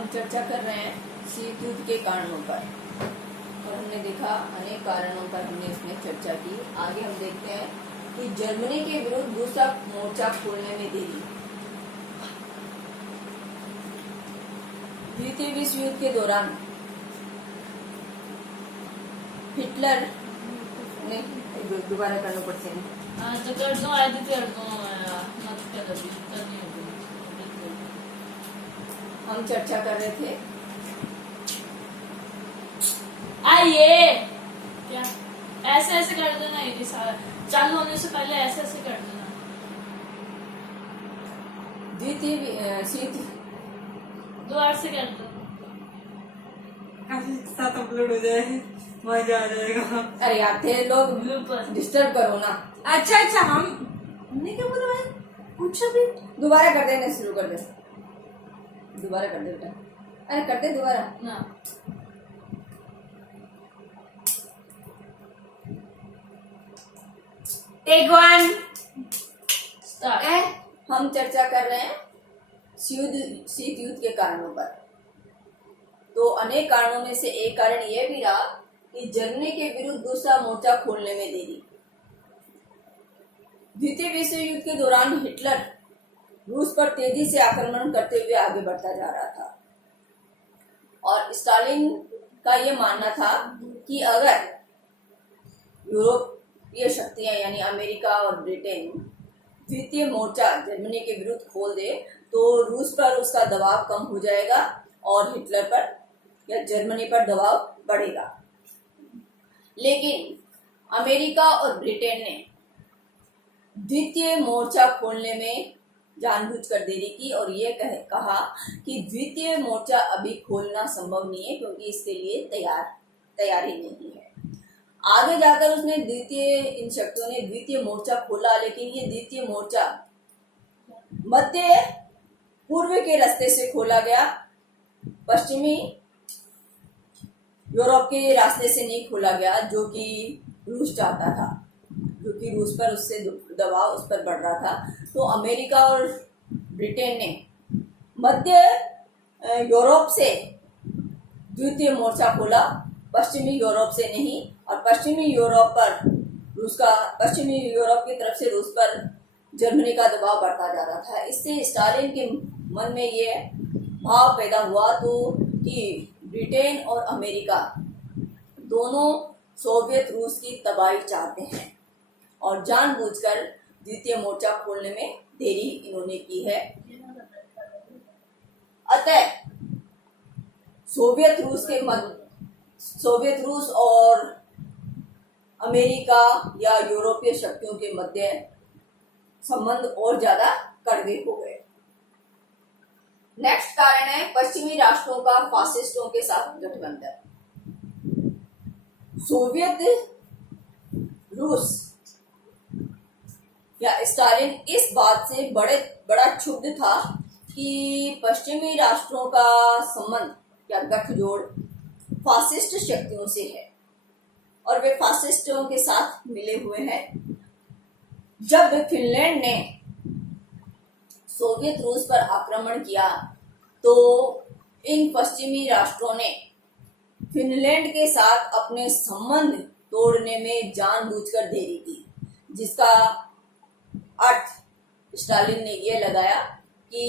हम चर्चा कर रहे हैं शीत युद्ध के कारणों पर और हमने देखा अनेक कारणों पर हमने इसमें चर्चा की। आगे हम देखते हैं कि जर्मनी के विरुद्ध दूसरा मोर्चा खोलने में देरी। द्वितीय विश्व युद्ध के दौरान हिटलर ने दोबारा करना पड़ते हैं। तो कर दो आदि कर दो मत कर अभी करनी होगी। हम चर्चा कर रहे थे आइए क्या ऐसे ऐसे कर देना ये सारा चालू होने से पहले ऐसे ऐसे कर देना। द्वितीय शीत दोबारा से कर दो काफी साथ अपलोड हो जाए, मजा आ जाएगा। अरे यार थे लोग ब्लूपर डिस्टर्ब करो ना। अच्छा हमने क्या बोला भाई? कुछ भी दोबारा कर देना शुरू कर दे। दोबारा कर दे बेटा। अरे कर दे दोबारा ना। Take one start. हम चर्चा कर रहे हैं शीत युद्ध के कारणों पर। तो अनेक कारणों में से एक कारण यह भी रहा कि जर्मनी के विरुद्ध दूसरा मोर्चा खोलने में देरी। द्वितीय विश्व युद्ध के दौरान हिटलर रूस पर तेजी से आक्रमण करते हुए आगे बढ़ता जा रहा था और स्टालिन का यह मानना था कि अगर यूरोपीय शक्तियां यानी अमेरिका और ब्रिटेन द्वितीय मोर्चा जर्मनी के विरुद्ध खोल दे तो रूस पर उसका दबाव कम हो जाएगा और हिटलर पर या जर्मनी पर दबाव बढ़ेगा। लेकिन अमेरिका और ब्रिटेन ने द्वितीय मोर्चा खोलने में जानबूझकर देरी की और ये कहा कि द्वितीय मोर्चा अभी खोलना संभव नहीं है क्योंकि इसके लिए तैयारी नहीं है। आगे जाकर इन शक्तियों ने द्वितीय मोर्चा खोला, लेकिन ये द्वितीय मोर्चा मध्य पूर्व के रास्ते से खोला गया, पश्चिमी यूरोप के रास्ते से नहीं खोला गया जो कि रूस चाहता था, जो कि रूस पर उससे दबाव उस पर बढ़ रहा था। तो अमेरिका और ब्रिटेन ने मध्य यूरोप से द्वितीय मोर्चा खोला, पश्चिमी यूरोप से नहीं। और पश्चिमी यूरोप की तरफ से रूस पर जर्मनी का दबाव बढ़ता जा रहा था। इससे स्टालिन के मन में ये भाव पैदा हुआ कि ब्रिटेन और अमेरिका दोनों सोवियत रूस की तबाही चाहते हैं और जानबूझकर द्वितीय मोर्चा खोलने में देरी इन्होंने की है। अतः सोवियत रूस और अमेरिका या यूरोपीय शक्तियों के मध्य संबंध और ज्यादा कड़वे हो गए। नेक्स्ट कारण है पश्चिमी राष्ट्रों का फासिस्टों के साथ गठबंधन। सोवियत रूस या स्टालिन इस बात से बड़ा क्षुब्ध था कि पश्चिमी राष्ट्रों का संबंध या गठजोड़ फासिस्ट शक्तियों से है और वे फासिस्टों के साथ मिले हुए हैं। जब फिनलैंड ने सोवियत रूस पर आक्रमण किया तो इन पश्चिमी राष्ट्रों ने फिनलैंड के साथ अपने संबंध तोड़ने में जानबूझकर देरी की, जिसका अर्थ स्टालिन ने यह लगाया कि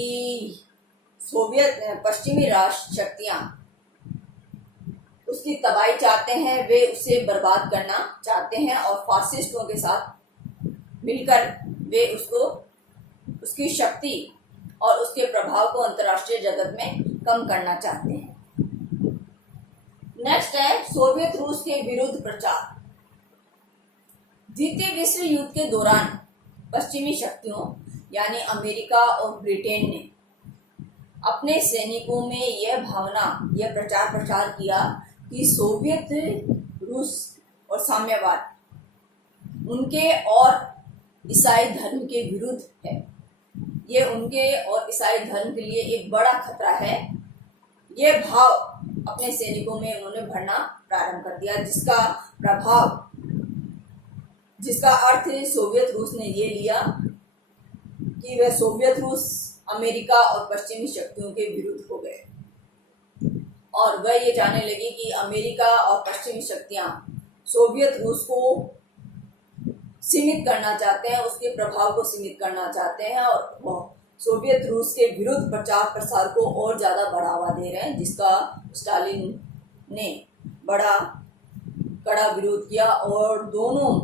पश्चिमी राष्ट्र शक्तियां उसकी तबाही चाहते हैं, वे उसे बर्बाद करना चाहते हैं और फासिस्टों के साथ मिलकर वे उसकी शक्ति और उसके प्रभाव को अंतर्राष्ट्रीय जगत में कम करना चाहते हैं। नेक्स्ट है सोवियत रूस के विरुद्ध प्रचार। द्वितीय विश्व युद्ध के दौरान पश्चिमी शक्तियों यानी अमेरिका और ब्रिटेन ने अपने सैनिकों में यह प्रचार किया कि सोवियत रूस और साम्यवाद उनके और ईसाई धर्म के विरुद्ध है। ये उनके और ईसाई धर्म के लिए एक बड़ा खतरा है। ये भाव अपने सैनिकों में उन्होंने भरना प्रारंभ कर दिया, जिसका अर्थ सोवियत रूस ने ये लिया कि वह सोवियत रूस अमेरिका और पश्चिमी शक्तियों के विरुद्ध हो गए। और वह ये जानने लगी कि अमेरिका और पश्चिमी शक्तियां सोवियत रूस को सीमित करना चाहते हैं, उसके प्रभाव को सीमित करना चाहते हैं और वो सोवियत रूस के विरुद्ध प्रचार प्रसार को और ज़्यादा बढ़ावा दे रहे हैं, जिसका स्टालिन ने बड़ा कड़ा विरोध किया। और दोनों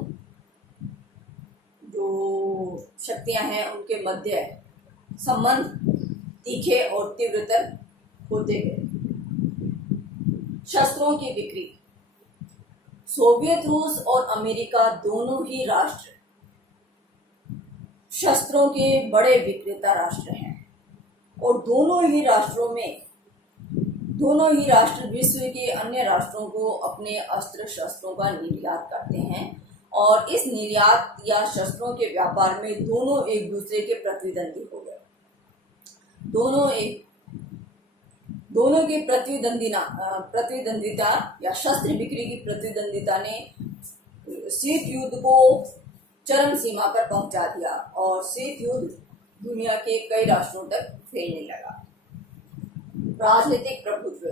जो शक्तियां हैं उनके मध्य संबंध तीखे और तीव्रतर होते गए। शस्त्रों की बिक्री। सोवियत रूस और अमेरिका दोनों ही राष्ट्र शस्त्रों के बड़े विक्रेता राष्ट्र हैं और दोनों ही राष्ट्र विश्व के अन्य राष्ट्रों को अपने अस्त्र शस्त्रों का निर्यात करते हैं और इस निर्यात या शस्त्रों के व्यापार में दोनों एक दूसरे के प्रतिद्वंदी हो गए। दोनों की प्रतिद्वंदिता या शस्त्र बिक्री की प्रतिद्वंदिता ने शीत युद्ध को चरम सीमा पर पहुंचा दिया और शीत युद्ध दुनिया के कई राष्ट्रों तक फैलने लगा। राजनीतिक प्रभुत्व।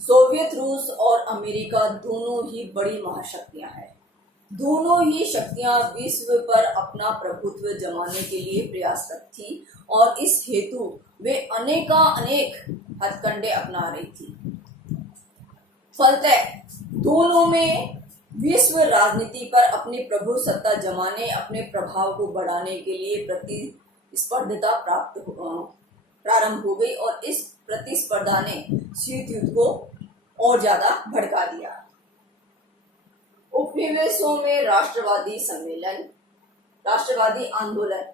सोवियत रूस और अमेरिका दोनों ही बड़ी महाशक्तियां हैं। दोनों ही शक्तियां विश्व पर अपना प्रभुत्व जमाने के लिए प्रयासरत थी और इस हेतु वे अनेक हथकंडे अपना रही थी। फलतः दोनों में विश्व राजनीति पर अपनी प्रभु सत्ता जमाने, अपने प्रभाव को बढ़ाने के लिए प्रतिस्पर्धा प्रारंभ हो गई और इस प्रतिस्पर्धा ने शीत युद्ध को और ज्यादा भड़का दिया। उपनिवेशों में राष्ट्रवादी सम्मेलन, राष्ट्रवादी आंदोलन।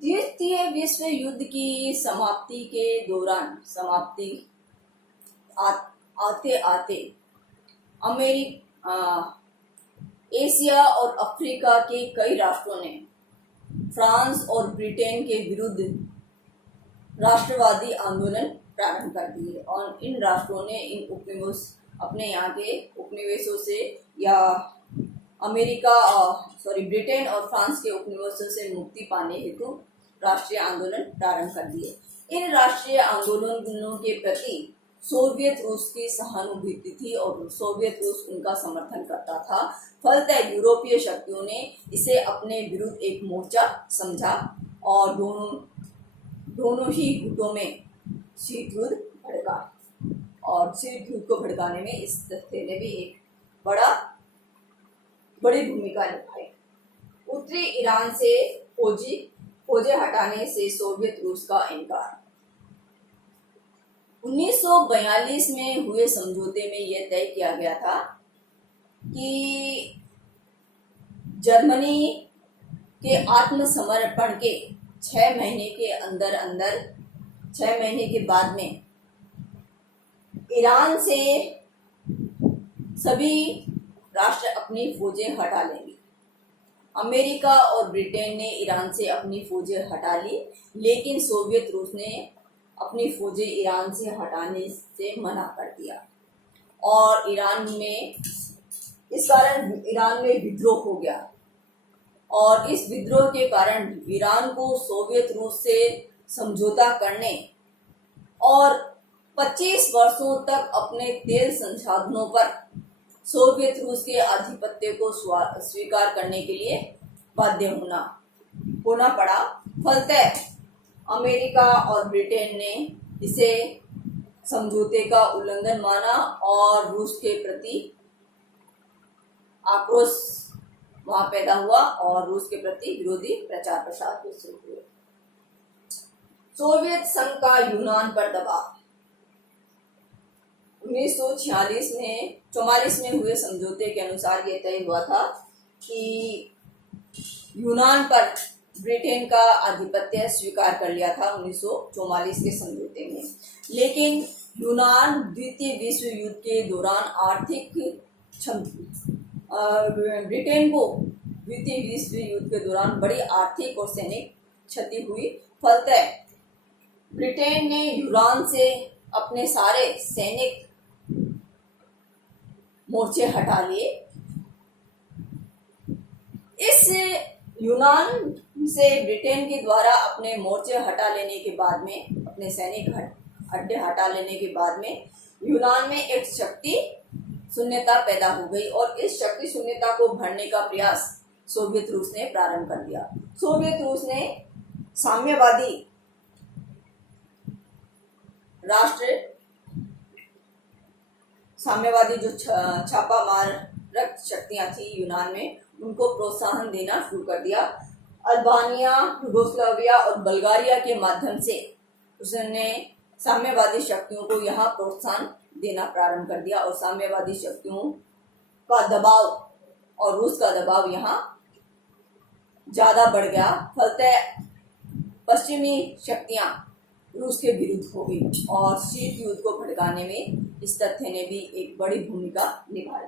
द्वितीय विश्व युद्ध की समाप्ति के दौरान आते आते एशिया और अफ्रीका के कई राष्ट्रों ने फ्रांस और ब्रिटेन के विरुद्ध राष्ट्रवादी आंदोलन प्रारंभ कर दिए और इन राष्ट्रों ने अपने यहाँ के उपनिवेशों से या ब्रिटेन और फ्रांस के उपनिवेशों से मुक्ति पाने हेतु राष्ट्रीय आंदोलन प्रारंभ कर दिए। इन राष्ट्रीय आंदोलनों के प्रति सोवियत रूस की सहानुभूति थी और सोवियत रूस उनका समर्थन करता था। फलतः यूरोपीय शक्तियों ने इसे अपने विरुद्ध एक मोर्चा समझा और दोनों ही गुटों में शीत युद्ध भड़का और शीत युद्ध को भड़काने में इस तथ्य ने भी एक बड़ी भूमिका निभाई। उत्तरी ईरान से फौजें हटाने से सोवियत रूस का इनकार। 1942 में हुए समझौते में यह तय किया गया था कि जर्मनी के आत्मसमर्पण के 6 महीने के बाद में ईरान से सभी राष्ट्र अपनी फौजें हटा लेंगे। अमेरिका और ब्रिटेन ने ईरान से अपनी फौजें हटा ली, लेकिन सोवियत रूस ने अपनी फौजें ईरान से हटाने से मना कर दिया और इस कारण ईरान में विद्रोह हो गया और इस विद्रोह के कारण ईरान को सोवियत रूस से समझौता करने और 25 वर्षों तक अपने तेल संसाधनों पर सोवियत रूस के आधिपत्य को स्वीकार करने के लिए बाध्य होना पड़ा। फलतः अमेरिका और ब्रिटेन ने इसे समझौते का उल्लंघन माना और रूस के प्रति आक्रोश वहां पैदा हुआ और रूस के प्रति विरोधी प्रचार प्रसार शुरू हुए। सोवियत संघ का यूनान पर दबाव। 1944 में हुए समझौते के अनुसार यह तय हुआ था कि यूनान पर ब्रिटेन का आधिपत्य स्वीकार कर लिया था 1944 के समझौते में, लेकिन यूनान द्वितीय विश्व युद्ध के दौरान ब्रिटेन को द्वितीय विश्व युद्ध के दौरान बड़ी आर्थिक और सैनिक क्षति हुई। फलतः ब्रिटेन ने यूनान से अपने सारे सैनिक मोर्चे हटा लिए। इस यूनान से ब्रिटेन के द्वारा अपने मोर्चे हटा लेने के बाद में, अपने सैनिक अड्डे हटा लेने के बाद में यूनान में एक शक्ति शून्यता पैदा हो गई और इस शक्ति शून्यता को भरने का प्रयास सोवियत रूस ने प्रारंभ कर दिया। सोवियत रूस ने साम्यवादी राष्ट्र, साम्यवादी जो छापा मारक शक्तियां थी यूनान में, उनको प्रोत्साहन देना शुरू कर दिया। अल्बानिया, यूगोस्लाविया और बल्गारिया के माध्यम से उसने साम्यवादी शक्तियों को यहाँ प्रोत्साहन देना प्रारंभ कर दिया और साम्यवादी शक्तियों का दबाव और रूस का दबाव यहाँ ज्यादा बढ़ गया। फलतः पश्चिमी शक्तियां रूस के विरुद्ध हो गई और शीत युद्ध को भड़काने में इस तथ्य ने भी एक बड़ी भूमिका निभाई।